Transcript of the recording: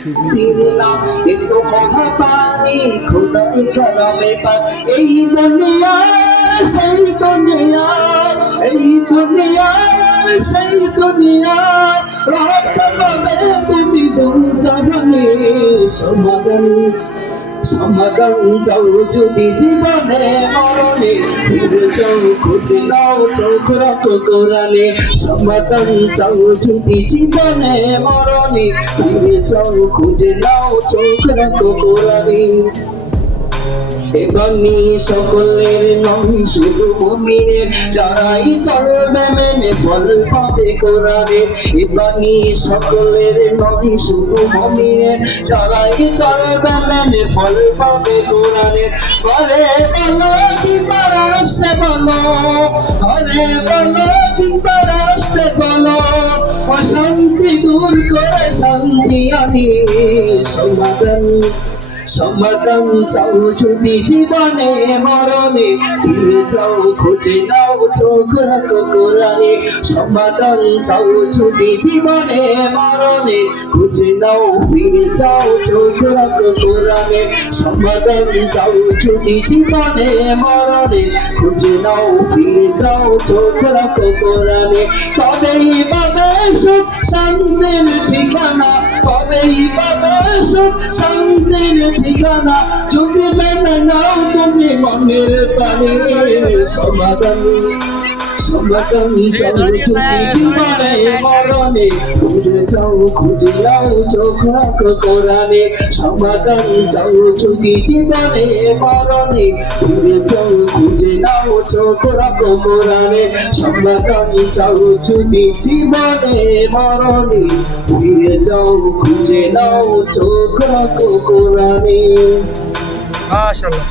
तेरे नाम ये तो महापानी खुदाई करमे पाक এই দুনিয়া সেই দুনিয়া এই দুনিয়া সেই দুনিয়া রক্ষা পাবে তুমি দু জাহানে সমাগম সমাগম চাও যদি জীবনে মরণে ফিরে যাও খুঁজে নাও চোখ রাখো কোরআনে সমাগম চাও যদি জীবনে মরণে ফিরে যাও খুঁজে নাও চোখ রাখো কোরআনে এবানি সকলের নয় শুধু মুমিনের যারাই চলবে মেনে ফল পাবে কোরআনে এবানি সকলের নয় শুধু মুমিনের যারাই চলবে মেনে ফল পাবে কোরআনে ঘরে বলো কিংবা রাষ্ট্রে বলো ঘরে বলো কিংবা রাষ্ট্রে বলো অশান্তি দূর করে শান্তি আনি সমাধান সমাধান চাও যদি জীবনে মরণে ফিরে যাও খুঁজে নাও চোখ রাখো কোরআনে সমাধান চাও যদি জীবনে মরণে খুঁজে নাও ফিরে যাও চোখ রাখো কোরআনে সমাধান চাও যদি জীবনে মরণে খুঁজে নাও ফিরে যাও চোখ রাখো কোরআনে তবেই পাবে সুখ শান্তির ঠিকানা তবেই পাবে সুখ শান্তির ঠিকানা যদি মেনে নাও তুমি মনের প্রাণে সমাধান সমাধান চাও যদি জীবনে মরণে ফিরে যাও খুঁজে নাও চোখ রাখো কোরআনে সমাধান চাও যদি জীবনে মরণে ফিরে যাও খুঁজে নাও চোখ রাখো কোরআনে সমাধান চাও যদি জীবনে মরণে ফিরে যাও খুঁজে নাও চোখ রাখো কোরআনে। মাশাআল্লাহ।